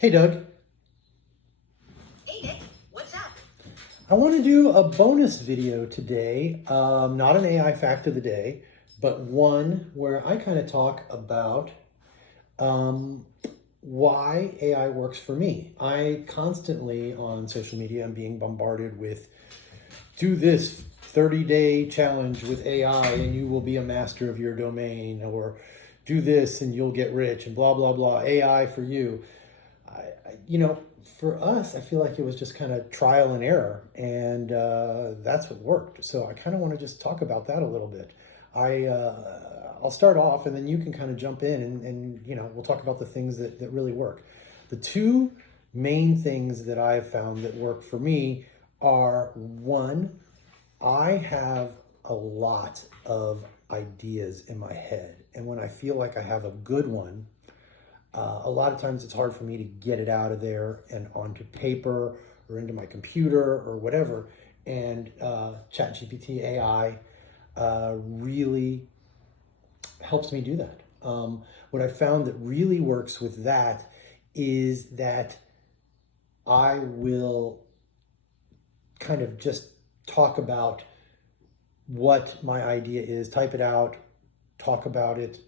Hey Doug, Hey Nick, what's up? I want to do a bonus video today, not an AI fact of the day, but one where I kind of talk about um, why AI works for me. I constantly on social media am being bombarded with do this 30-day challenge with AI and you will be a master of your domain, or do this and you'll get rich and blah, blah, blah, AI for you. For us, I feel like it was just kind of trial and error, and that's what worked. So I kind of want to just talk about that a little bit. I'll start off, and then you can kind of jump in, and we'll talk about the things that really work. The two main things that I've found that work for me are: one, I have a lot of ideas in my head, and when I feel like I have a good one, a lot of times it's hard for me to get it out of there and onto paper or into my computer or whatever. And ChatGPT AI really helps me do that. What I found that really works with that is that I will kind of just talk about what my idea is, type it out, talk about it,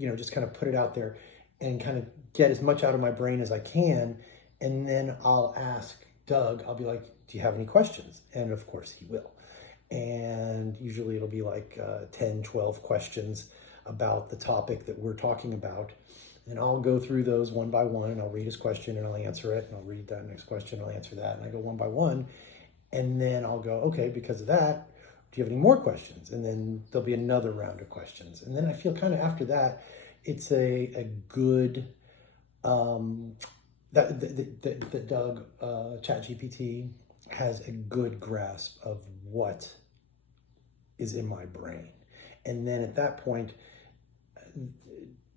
just kind of put it out there and kind of get as much out of my brain as I can. And then I'll ask Doug, I'll be like, do you have any questions? And of course he will. And usually it'll be like 10, 12 questions about the topic that we're talking about. And I'll go through those one by one, and I'll read his question and I'll answer it. And I'll read that next question, I'll answer that. And I go one by one. And then I'll go, okay, because of that, do you have any more questions? And then there'll be another round of questions. And then I feel kind of after that, it's a good, that Doug, ChatGPT, has a good grasp of what is in my brain. And then at that point,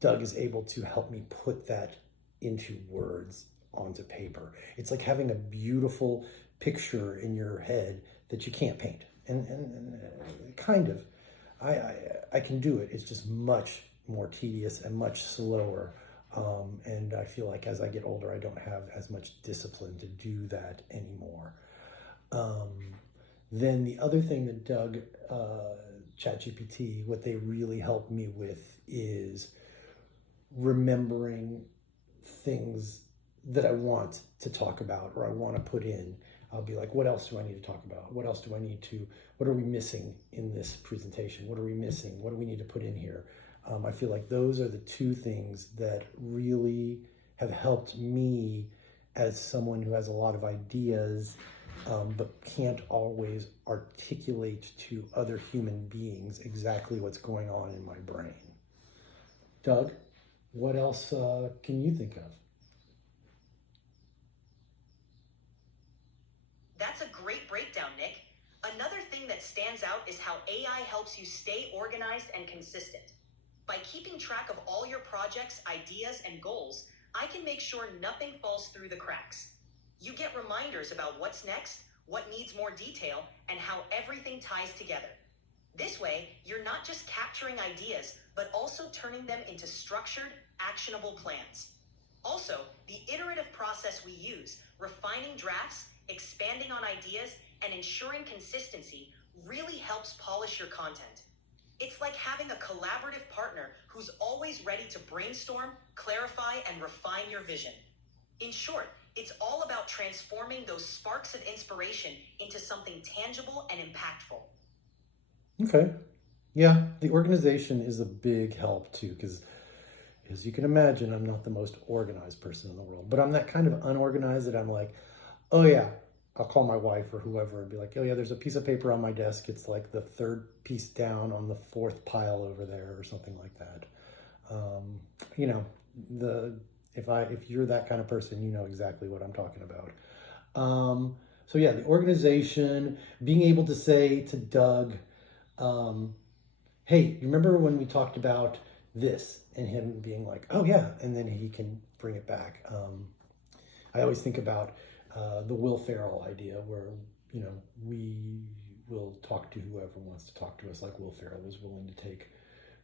Doug is able to help me put that into words onto paper. It's like having a beautiful picture in your head that you can't paint. And kind of, I can do it. It's just much more tedious and much slower. And I feel like as I get older, I don't have as much discipline to do that anymore. Then the other thing that Doug, ChatGPT, what they really help me with is remembering things that I want to talk about or I want to put in. I'll be like, what else do I need to talk about? What else do I need to, what are we missing in this presentation? What are we missing? What do we need to put in here? I feel like those are the two things that really have helped me as someone who has a lot of ideas, but can't always articulate to other human beings exactly what's going on in my brain. Doug, what else can you think of? That's a great breakdown, Nick. Another thing that stands out is how AI helps you stay organized and consistent. By keeping track of all your projects, ideas, and goals, I can make sure nothing falls through the cracks. You get reminders about what's next, what needs more detail, and how everything ties together. This way, you're not just capturing ideas, but also turning them into structured, actionable plans. Also, the iterative process we use, refining drafts, expanding on ideas, and ensuring consistency really helps polish your content. It's like having a collaborative partner who's always ready to brainstorm, clarify, and refine your vision. In short, it's all about transforming those sparks of inspiration into something tangible and impactful. Okay. Yeah, the organization is a big help too, because as you can imagine, I'm not the most organized person in the world, but I'm that kind of unorganized that I'm like, oh yeah, I'll call my wife or whoever and be like, oh yeah, there's a piece of paper on my desk. It's like the third piece down on the fourth pile over there or something like that. Um, you know, if you're that kind of person, you know exactly what I'm talking about. So yeah, the organization, being able to say to Doug, um, hey, you remember when we talked about this? And him being like, oh yeah, and then he can bring it back. I always think about the Will Ferrell idea where, we will talk to whoever wants to talk to us, like Will Ferrell was willing to take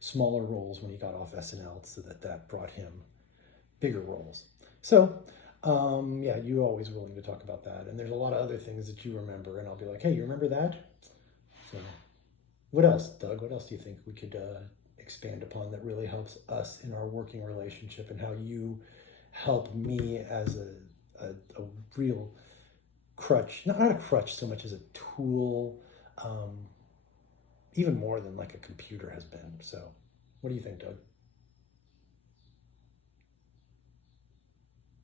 smaller roles when he got off SNL so that brought him bigger roles. So Yeah, you're always willing to talk about that. And there's a lot of other things that you remember, and I'll be like, hey, you remember that? So, what else, Doug? What else do you think we could expand upon that really helps us in our working relationship, and how you help me as a real crutch, not a crutch so much as a tool, um, even more than like a computer has been. So, what do you think, Doug?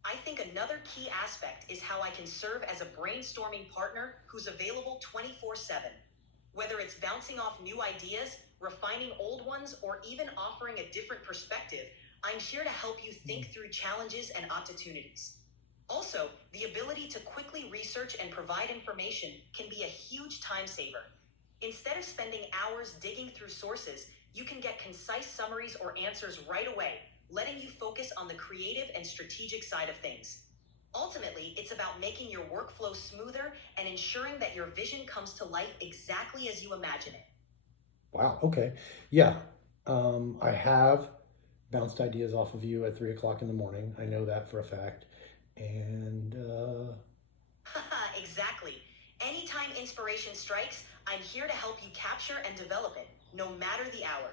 I think another key aspect is how I can serve as a brainstorming partner who's available 24/7. Whether it's bouncing off new ideas, refining old ones, or even offering a different perspective, I'm here to help you think through challenges and opportunities. Also, the ability to quickly research and provide information can be a huge time saver. Instead of spending hours digging through sources, you can get concise summaries or answers right away, letting you focus on the creative and strategic side of things. Ultimately, it's about making your workflow smoother and ensuring that your vision comes to life exactly as you imagine it. Wow. Okay. Yeah. I have bounced ideas off of you at 3 o'clock in the morning. I know that for a fact. And Exactly. Anytime inspiration strikes, I'm here to help you capture and develop it, no matter the hour.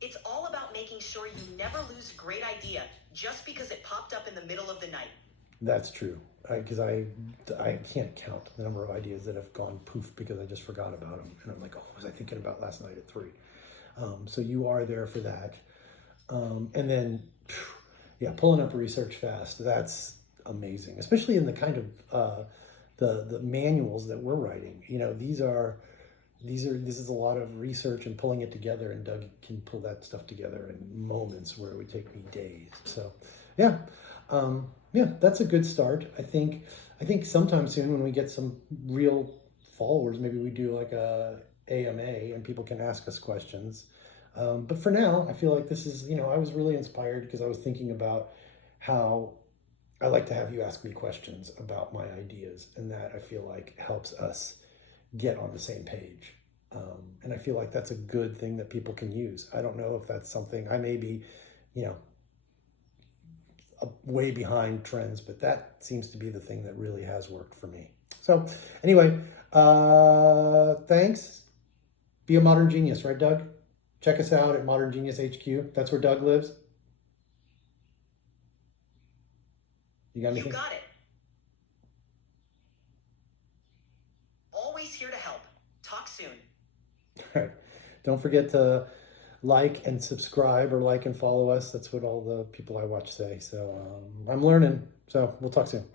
It's all about making sure you never lose a great idea just because it popped up in the middle of the night. that's true. Because I can't count the number of ideas that have gone poof because I just forgot about them. And I'm like, oh, what was I thinking about last night at 3? So you are there for that. And then, yeah, pulling up research fast. That's amazing, especially in the kind of the manuals that we're writing. You know, this is a lot of research and pulling it together. And Doug can pull that stuff together in moments where it would take me days. So, yeah, yeah, that's a good start. I think sometime soon when we get some real followers, maybe we do like a AMA and people can ask us questions. But for now, I feel like this is, I was really inspired because I was thinking about how I like to have you ask me questions about my ideas, and that I feel like helps us get on the same page. And I feel like that's a good thing that people can use. I don't know if that's something I may be, you know, way behind trends, but that seems to be the thing that really has worked for me. So anyway, thanks. Be a modern genius, right, Doug? Check us out at Modern Genius HQ. That's where Doug lives. You got You anything? got it. Always here to help. Talk soon. All right. Don't forget to like and subscribe, or like and follow us. That's what all the people I watch say. So I'm learning. So we'll talk soon.